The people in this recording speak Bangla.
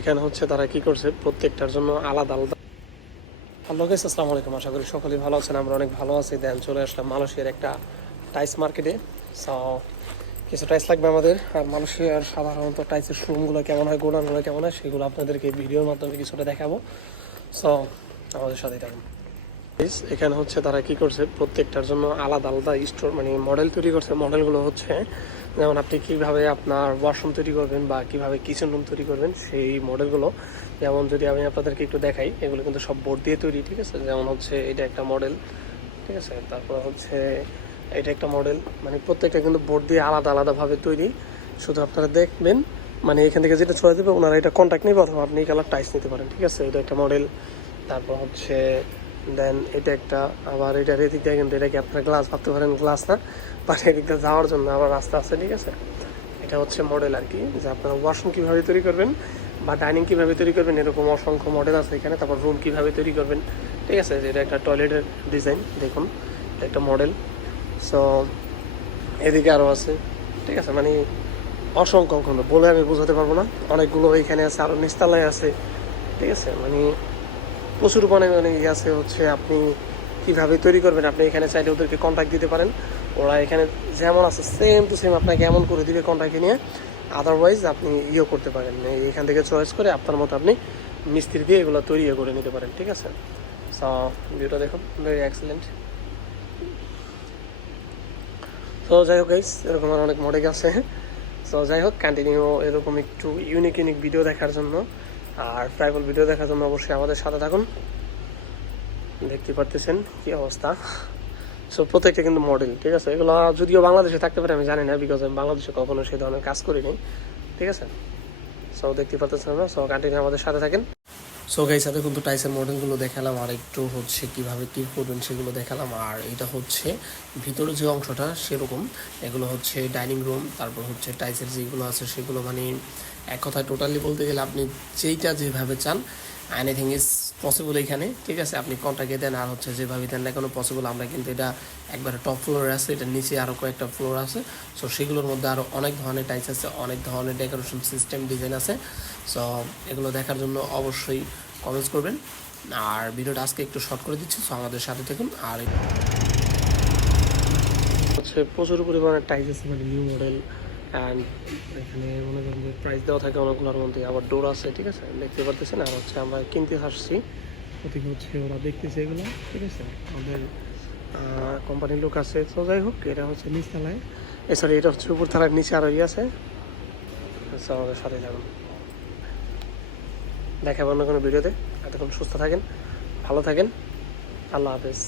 এখানে হচ্ছে তারা কি করছে প্রত্যেকটার জন্য আলাদা আলাদা। হ্যালো গাইস, আসসালামু আলাইকুম। আশা করি সকলেই ভালো আছেন। আমরা অনেক ভালো আছি। দেন চলে আসলাম মালয়েশিয়ার একটা টাইস মার্কেটে। সো কিছু টাইস লাগবে আমাদের। আর মালয়েশিয়ার সাধারণত টাইসের শোরুমগুলো কেমন হয়, গোডাউনগুলো কেমন হয়, সেগুলো আপনাদেরকে ভিডিওর মাধ্যমে কিছুটা দেখাবো। সো আমাদের সাথেই থাকুন। এখানে হচ্ছে তারা কি করছে প্রত্যেকটার জন্য আলাদা আলাদা স্টোর মানে মডেল তৈরি করছে। মডেলগুলো হচ্ছে যেমন আপনি কিভাবে আপনার ওয়াশরুম তৈরি করবেন বা কিভাবে কিচেন রুম তৈরি করবেন সেই মডেলগুলো। যেমন যদি আমি আপনাদেরকে একটু দেখাই, এগুলো কিন্তু সব বোর্ড দিয়ে তৈরি, ঠিক আছে। যেমন হচ্ছে এটা একটা মডেল, ঠিক আছে। তারপর হচ্ছে এটা একটা মডেল, মানে প্রত্যেকটা কিন্তু বোর্ড দিয়ে আলাদা আলাদাভাবে তৈরি। শুধু আপনারা দেখবেন, মানে এখান থেকে যেটা চলে যাবে ওনারা এটা কন্ট্যাক্ট নেবে, অথবা আপনি এই কালার টাইস নিতে পারেন, ঠিক আছে। এটা একটা মডেল। তারপর হচ্ছে দেন এটা একটা, আবার এটার এদিক দিয়ে কিন্তু এটাকে আপনারা গ্লাস ভাবতে পারেন, গ্লাস না, বাট এদিক দিয়ে যাওয়ার জন্য আবার রাস্তা আছে, ঠিক আছে। এটা হচ্ছে মডেল আর কি, যে আপনারা ওয়াশরুম কীভাবে তৈরি করবেন বা ডাইনিং কীভাবে তৈরি করবেন, এরকম অসংখ্য মডেল আছে এখানে। তারপর রুম কীভাবে তৈরি করবেন, ঠিক আছে। যেটা একটা টয়লেটের ডিজাইন, দেখুন একটা মডেল। সো এদিকে আরও আছে, ঠিক আছে। মানে অসংখ্য বলে আমি বোঝাতে পারবো না, অনেকগুলো এখানে আছে, আরও নিস্তালায় আছে, ঠিক আছে। মানে প্রচুর পরিমাণে আছে হচ্ছে আপনি কীভাবে তৈরি করবেন। আপনি এখানে চাইলে ওদেরকে কন্ট্যাক্ট দিতে পারেন, ওরা এখানে যেমন আছে সেম টু সেম আপনাকে এমন করে দিবে কন্ট্যাক্টে নিয়ে। আদারওয়াইজ আপনি করতে পারেন, এখান থেকে চয়েস করে আপনার মতো আপনি মিস্ত্রি দিয়ে এগুলো তৈরি করে নিতে পারেন, ঠিক আছে। সো ভিডিওটা দেখুন, ভেরি এক্সেলেন্ট। তো যাই হোক গাইস, এরকম আর অনেক মডেল আছে। সো যাই হোক, কন্টিনিউ এরকম একটু ইউনিক ভিডিও দেখার জন্য আর ট্রাইবল ভিডিও দেখার জন্য অবশ্যই আমাদের সাথে থাকুন। দেখতে পারতেছেন কি অবস্থা। সো প্রত্যেকটা কিন্তু মডেল, ঠিক আছে। এগুলো যদিও বাংলাদেশে থাকতে পারে আমি জানি না, বিকজ আমি বাংলাদেশে কখনো সেই ধরনের কাজ করিনি, ঠিক আছে। সো দেখতে পাচ্ছেন না, সো কন্টিনিউ আমাদের সাথে থাকেন। সো গাইস, সাথে কিন্তু টাইসের মডেলগুলো দেখালাম, আর একটু হচ্ছে কীভাবে কী করবেন সেগুলো দেখালাম। আর এটা হচ্ছে ভিতরে যে অংশটা সেরকম, এগুলো হচ্ছে ডাইনিং রুম। তারপর হচ্ছে টাইসের যেগুলো আছে সেগুলো মানে এক কথায় টোটালি বলতে গেলে আপনি যেইটা যেভাবে চান, এনিথিং ইজ পসিবল এখানে, ঠিক আছে। আপনি কন্ট্যাক্টে দেন আর হচ্ছে যেভাবে দেন না কোনো পসিবল। আমরা কিন্তু এটা একবারে টপ ফ্লোরে আছে, এটার নিচে আরও কয়েকটা ফ্লোর আছে। সো সেগুলোর মধ্যে আরও অনেক ধরনের টাইস আছে, অনেক ধরনের ডেকোরেশন সিস্টেম ডিজাইন আছে। সো এগুলো দেখার জন্য অবশ্যই কমেন্টস করবেন। আর ভিডিওটা আজকে একটু শর্ট করে দিচ্ছি, সো আমাদের সাথে থাকুন। আর হচ্ছে প্রচুর পরিমাণে টাইস আছে, মানে নিউ মডেল। অ্যান্ড এখানে মনে করেন যে প্রাইস দেওয়া থাকে অনেকগুলোর মধ্যে, আবার ডোর আছে, ঠিক আছে, দেখতে পারতেছেন। আর হচ্ছে আমরা কিনতে আসছি, ওদিকে হচ্ছে ওরা দেখতেছে এগুলো, ঠিক আছে। আমাদের কোম্পানির লোক আছে। তো যাই হোক, এটা হচ্ছে নিচতলায়, সরি এটা হচ্ছে উপর তলার নিচে আরও আছে। আমাদের সাথে থাকুন, দেখাবো অন্য কোনো ভিডিওতে। এতক্ষণ সুস্থ থাকেন, ভালো থাকেন, আল্লাহ হাফেজ।